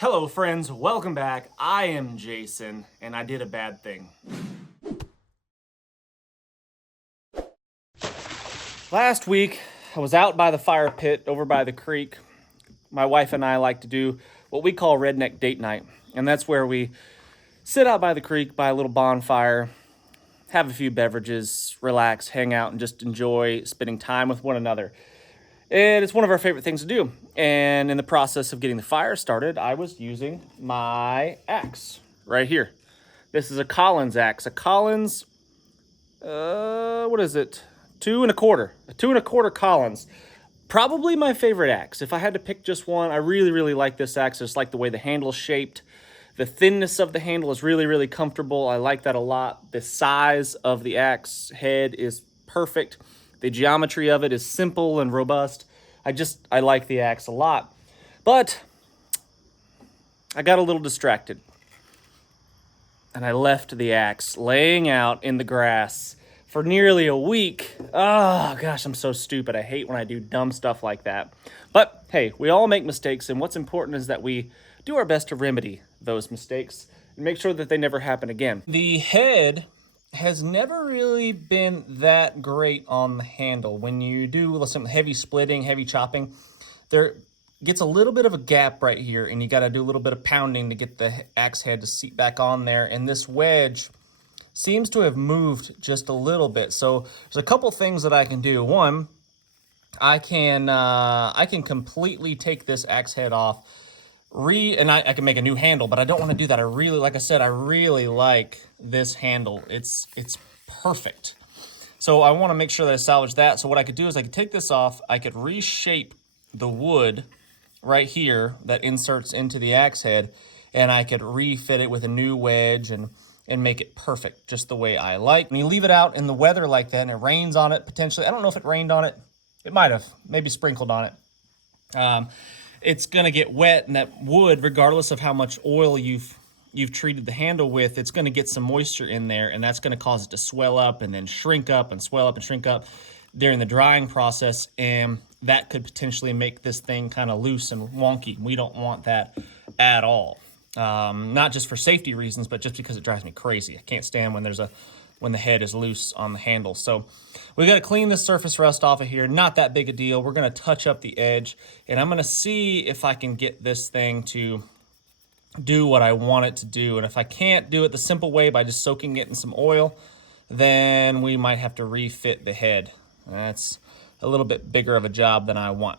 Hello friends, welcome back. I am Jason, and I did a bad thing. Last week, I was out by the fire pit over by the creek. My wife and I like to do what we call redneck date night, and that's where we sit out by the creek by a little bonfire, have a few beverages, relax, hang out, and just enjoy spending time with one another. And it's one of our favorite things to do. And in the process of getting the fire started, I was using my axe right here. This is a Collins axe. A Collins, what is it? 2 1/4. A 2 1/4 Collins. Probably my favorite axe. If I had to pick just one, I really like this axe. I just like the way the handle is shaped. The thinness of the handle is really comfortable. I like that a lot. The size of the axe head is perfect. The geometry of it is simple and robust. I like the axe a lot. But I got a little distracted. And I left the axe laying out in the grass for nearly a week. Oh, gosh, I'm so stupid. I hate when I do dumb stuff like that. But hey, we all make mistakes, and what's important is that we do our best to remedy those mistakes and make sure that they never happen again. The head has never really been that great on the handle. When you do some heavy splitting, heavy chopping, there gets a little bit of a gap right here, and you got to do a little bit of pounding to get the axe head to seat back on there. And this wedge seems to have moved just a little bit. So there's a couple things that I can do. One, I can completely take this axe head off, and I can make a new handle, but I don't want to do that. Like I said, I really like this handle. It's perfect. So I want to make sure that I salvage that. So what I could do is I could take this off. I could reshape the wood right here that inserts into the axe head, and I could refit it with a new wedge and make it perfect, just the way I like. When you leave it out in the weather like that and it rains on it potentially, I don't know if it rained on it. It might have, maybe sprinkled on it. It's gonna get wet, and that wood, regardless of how much oil you've treated the handle with, it's gonna get some moisture in there, and that's gonna cause it to swell up and then shrink up and swell up and shrink up during the drying process, and that could potentially make this thing kind of loose and wonky. We don't want that at all. Not just for safety reasons, but just because it drives me crazy. I can't stand when the head is loose on the handle. So we got to clean this surface rust off of here. Not that big a deal. We're going to touch up the edge, and I'm going to see if I can get this thing to do what I want it to do. And if I can't do it the simple way by just soaking it in some oil, then we might have to refit the head. That's a little bit bigger of a job than I want.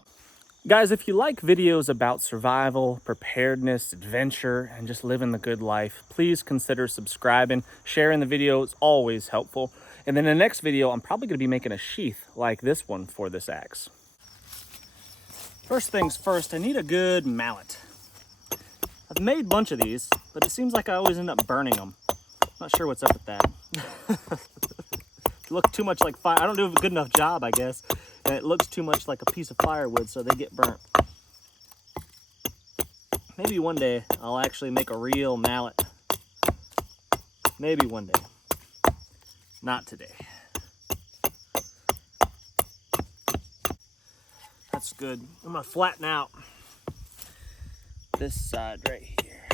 Guys, if you like videos about survival, preparedness, adventure, and just living the good life, please consider subscribing. Sharing the video is always helpful. And then in the next video, I'm probably going to be making a sheath like this one for this axe. First things first, I need a good mallet. I've made a bunch of these, but it seems like I always end up burning them. Not sure what's up with that. Look too much like fire. I don't do a good enough job, I guess. And it looks too much like a piece of firewood, so they get burnt. Maybe one day I'll actually make a real mallet. Maybe one day. Not today. That's good. I'm gonna flatten out this side right here.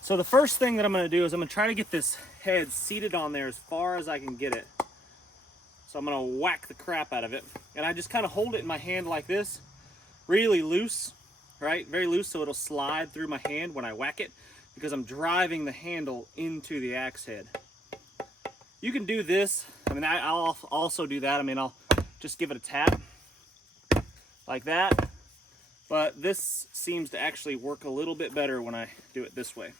So the first thing that I'm gonna do is I'm gonna try to get this head seated on there as far as I can get it. So I'm gonna whack the crap out of it. And I just kind of hold it in my hand like this, really loose, right? Very loose, so it'll slide through my hand when I whack it, because I'm driving the handle into the axe head. You can do this. I mean, I'll also do that. I mean, I'll just give it a tap like that. But this seems to actually work a little bit better when I do it this way.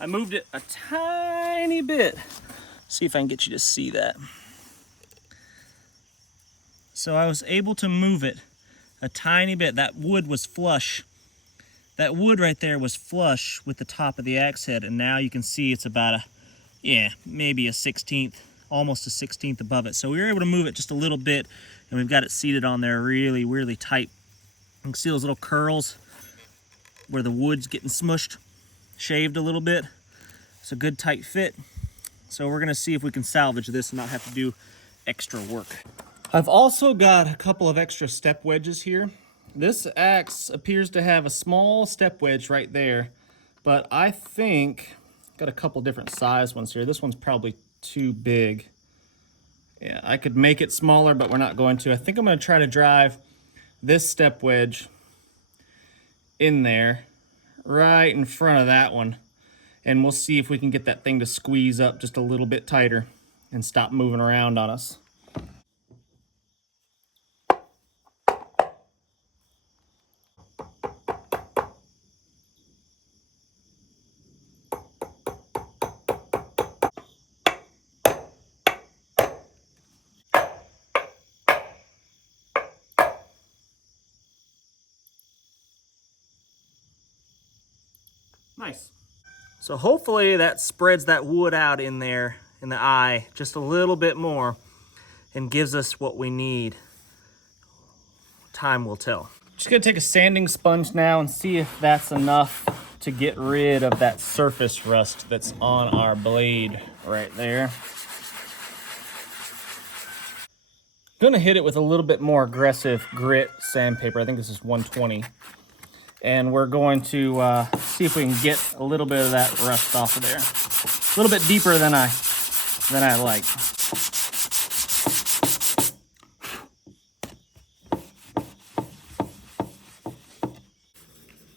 I moved it a tiny bit. See if I can get you to see that. So I was able to move it a tiny bit. That wood was flush. That wood right there was flush with the top of the axe head, and now you can see it's about maybe a 1/16, almost a 1/16 above it. So we were able to move it just a little bit, and we've got it seated on there really tight. You can see those little curls where the wood's getting smushed. shaved a little bit. It's a good tight fit. So we're gonna see if we can salvage this and not have to do extra work. I've also got a couple of extra step wedges here. This axe appears to have a small step wedge right there, but I think got a couple different size ones here. This one's probably too big. Yeah, I could make it smaller, but we're not going to. I think I'm gonna try to drive this step wedge in there, right in front of that one. And we'll see if we can get that thing to squeeze up just a little bit tighter and stop moving around on us. Nice. So hopefully that spreads that wood out in there in the eye just a little bit more and gives us what we need. Time will tell. Just gonna take a sanding sponge now and see if that's enough to get rid of that surface rust that's on our blade right there. Gonna hit it with a little bit more aggressive grit sandpaper. I think this is 120. And we're going to see if we can get a little bit of that rust off of there. A little bit deeper than I like.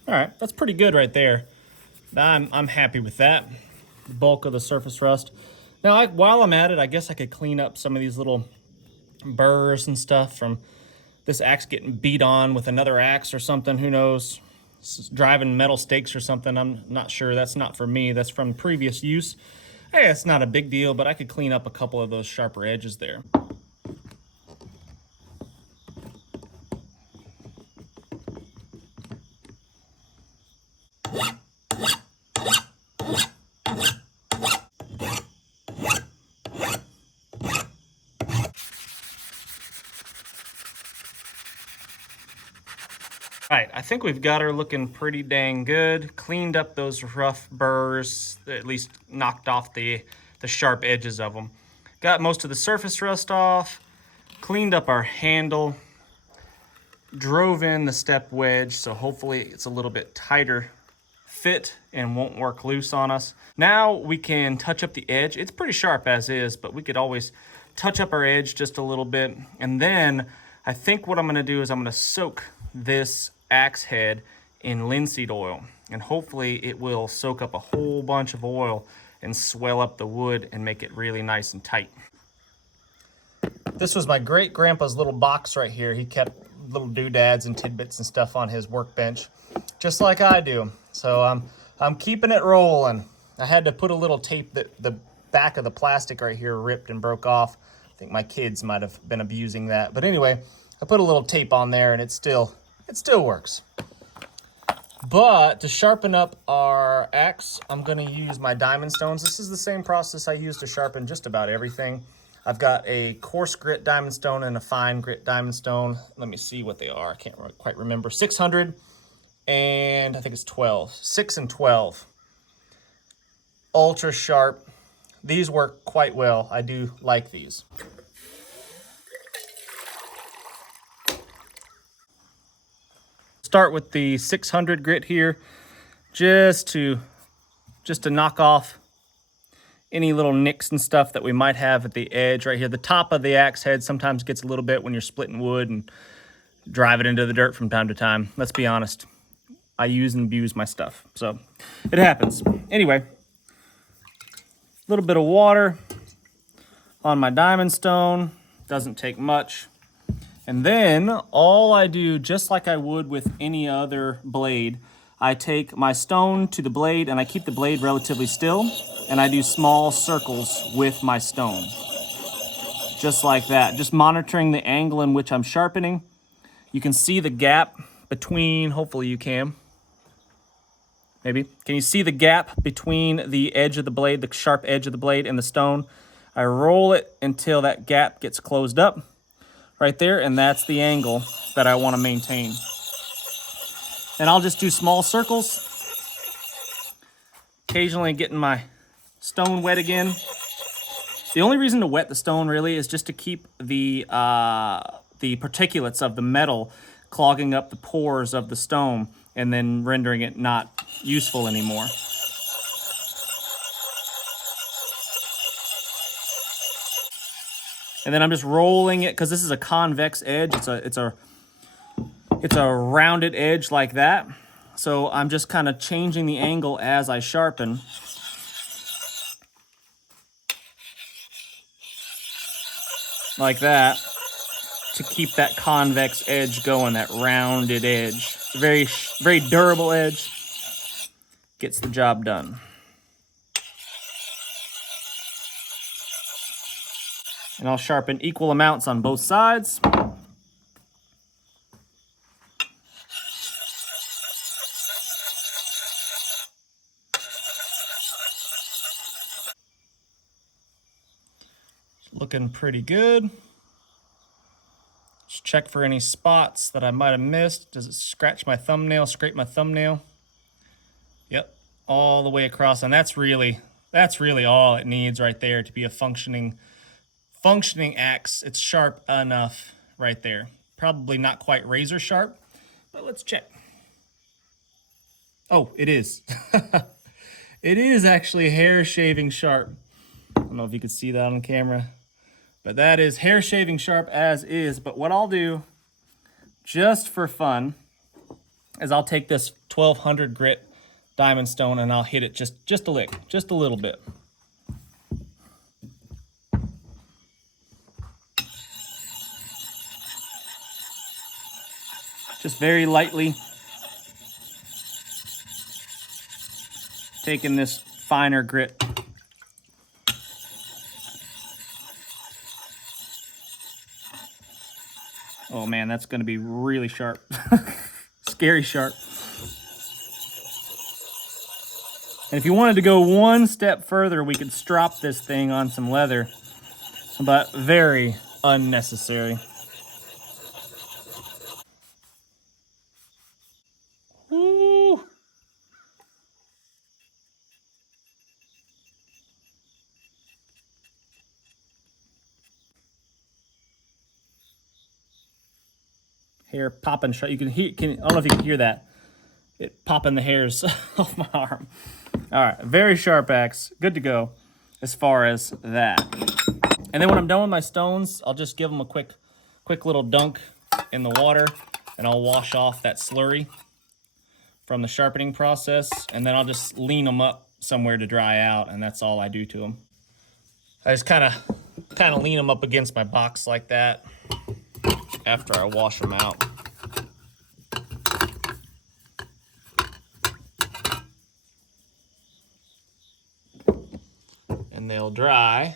All right, that's pretty good right there. I'm happy with that. The bulk of the surface rust. Now, while I'm at it, I guess I could clean up some of these little burrs and stuff from this axe getting beat on with another axe or something. Who knows? Driving metal stakes or something. I'm not sure. That's not for me. That's from previous use. Hey, it's not a big deal, but I could clean up a couple of those sharper edges there. All right, I think we've got her looking pretty dang good. Cleaned up those rough burrs, at least knocked off the sharp edges of them. Got most of the surface rust off, cleaned up our handle, drove in the step wedge, so hopefully it's a little bit tighter fit and won't work loose on us. Now we can touch up the edge. It's pretty sharp as is, but we could always touch up our edge just a little bit. And then I think what I'm gonna do is I'm gonna soak this axe head in linseed oil, and hopefully it will soak up a whole bunch of oil and swell up the wood and make it really nice and tight. This was my great grandpa's little box right here. He kept little doodads and tidbits and stuff on his workbench, just like I do. So I'm keeping it rolling. I had to put a little tape that the back of the plastic right here ripped and broke off. I think my kids might have been abusing that, but anyway, I put a little tape on there and it still works. But to sharpen up our axe, I'm gonna use my diamond stones. This is the same process I use to sharpen just about everything. I've got a coarse grit diamond stone and a fine grit diamond stone. Let me see what they are. I can't quite remember. 600 and I think it's 12. 6 and 12. Ultra sharp. These work quite well. I do like these. Start with the 600 grit here, just to knock off any little nicks and stuff that we might have at the edge right here. The top of the axe head sometimes gets a little bit when you're splitting wood and drive it into the dirt from time to time. Let's be honest. I use and abuse my stuff, so it happens. Anyway, a little bit of water on my diamond stone. Doesn't take much. And then all I do, just like I would with any other blade, I take my stone to the blade and I keep the blade relatively still, and I do small circles with my stone. Just like that, just monitoring the angle in which I'm sharpening. You can see the gap between, hopefully you can, maybe. Can you see the gap between the edge of the blade, the sharp edge of the blade and the stone? I roll it until that gap gets closed up. Right there, and that's the angle that I want to maintain. And I'll just do small circles Occasionally getting my stone wet again. The only reason to wet the stone really is just to keep the particulates of the metal clogging up the pores of the stone and then rendering it not useful anymore. And then I'm just rolling it because this is a convex edge. It's a rounded edge like that. So I'm just kind of changing the angle as I sharpen. Like that, to keep that convex edge going, that rounded edge. It's a very durable edge. Gets the job done. And I'll sharpen equal amounts on both sides. Looking pretty good. Just check for any spots that I might have missed. Does it scratch my thumbnail, scrape my thumbnail? Yep, all the way across. And that's really all it needs right there to be a functioning axe. It's sharp enough right there. Probably not quite razor sharp, but let's check. Oh, it is. It is actually hair shaving sharp. I don't know if you can see that on camera, but that is hair shaving sharp as is. But what I'll do, just for fun, is I'll take this 1200 grit diamond stone and I'll hit it just a lick, just a little bit. Just very lightly. Taking this finer grit. Oh man, that's gonna be really sharp. Scary sharp. And if you wanted to go one step further, we could strop this thing on some leather, but very unnecessary. Woo! Hair popping. You can hear. I don't know if you can hear that. It popping the hairs off my arm. All right, very sharp axe. Good to go as far as that. And then when I'm done with my stones, I'll just give them a quick little dunk in the water, and I'll wash off that slurry from the sharpening process, and then I'll just lean them up somewhere to dry out, and that's all I do to them. I just kind of lean them up against my box like that after I wash them out. And they'll dry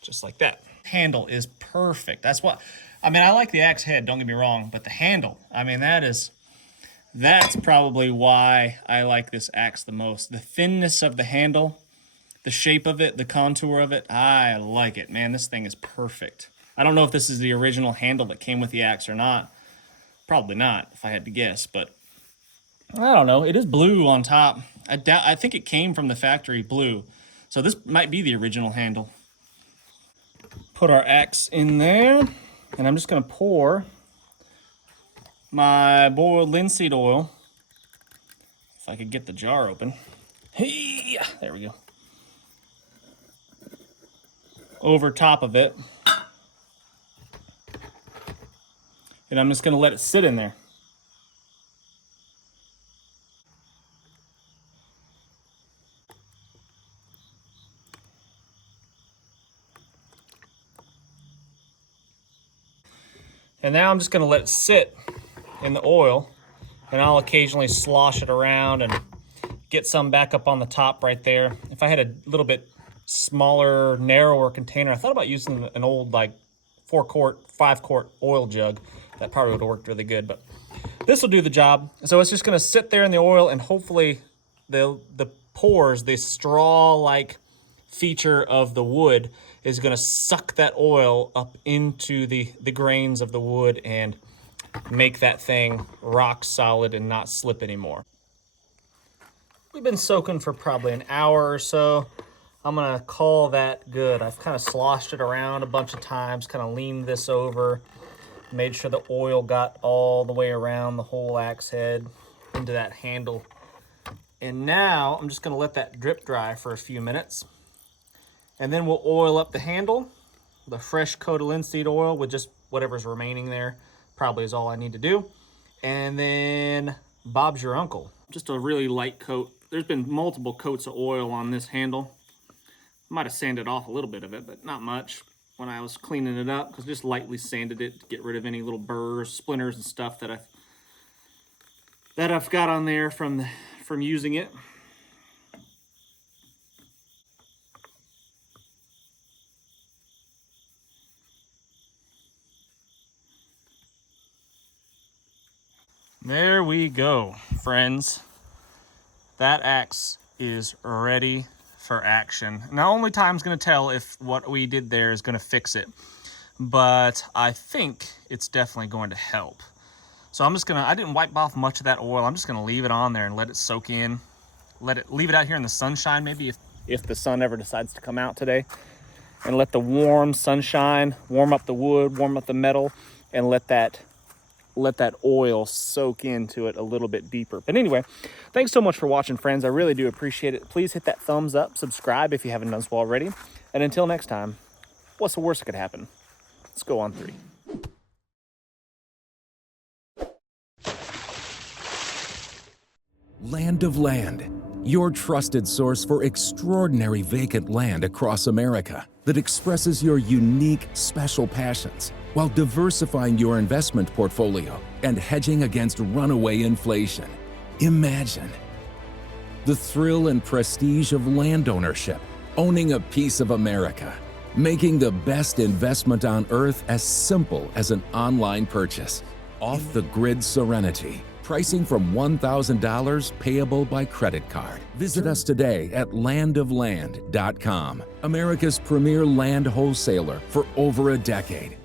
just like that. Handle is perfect. That's what, I mean, I like the axe head, don't get me wrong, but the handle, I mean, that's probably why I like this axe the most. The thinness of the handle, the shape of it, the contour of it, I like it. Man, this thing is perfect. I don't know if this is the original handle that came with the axe or not. Probably not, if I had to guess, but I don't know. It is blue on top. I think it came from the factory blue. So this might be the original handle. Put our axe in there, and I'm just gonna pour my boiled linseed oil. If I could get the jar open. Hey, there we go. Over top of it. And I'm just gonna let it sit in there. And now I'm just gonna let it sit in the oil, and I'll occasionally slosh it around and get some back up on the top right there. If I had a little bit smaller, narrower container, I thought about using an old like 4-quart, 5-quart oil jug. That probably would have worked really good, but this will do the job. So it's just gonna sit there in the oil, and hopefully the pores, the straw-like feature of the wood is gonna suck that oil up into the grains of the wood and make that thing rock solid and not slip anymore. we've been soaking for probably an hour or so. I'm gonna call that good. I've kind of sloshed it around a bunch of times, kind of leaned this over, made sure the oil got all the way around the whole axe head into that handle. And now I'm just gonna let that drip dry for a few minutes. And then we'll oil up the handle. The fresh coat of linseed oil with just whatever's remaining there probably is all I need to do. And then Bob's your uncle. Just a really light coat. There's been multiple coats of oil on this handle. Might have sanded off a little bit of it, but not much when I was cleaning it up, because just lightly sanded it to get rid of any little burrs, splinters, and stuff that I've got on there from using it. There we go, friends. That axe is ready for action. Now, only time's gonna tell if what we did there is gonna fix it, but I think it's definitely going to help. So I didn't wipe off much of that oil. I'm just gonna leave it on there and let it soak in. Leave it out here in the sunshine, maybe if the sun ever decides to come out today, and let the warm sunshine warm up the wood, warm up the metal, and let that oil soak into it a little bit deeper. But anyway, thanks so much for watching, friends. I really do appreciate it. Please hit that thumbs up, subscribe if you haven't done so already. And until next time, what's the worst that could happen? Let's go on 3. Land of Land, your trusted source for extraordinary vacant land across America that expresses your unique, special passions while diversifying your investment portfolio and hedging against runaway inflation. Imagine the thrill and prestige of land ownership, owning a piece of America, making the best investment on earth as simple as an online purchase. Off-the-grid serenity. Pricing from $1,000 payable by credit card. Visit us today at landofland.com, America's premier land wholesaler for over a decade.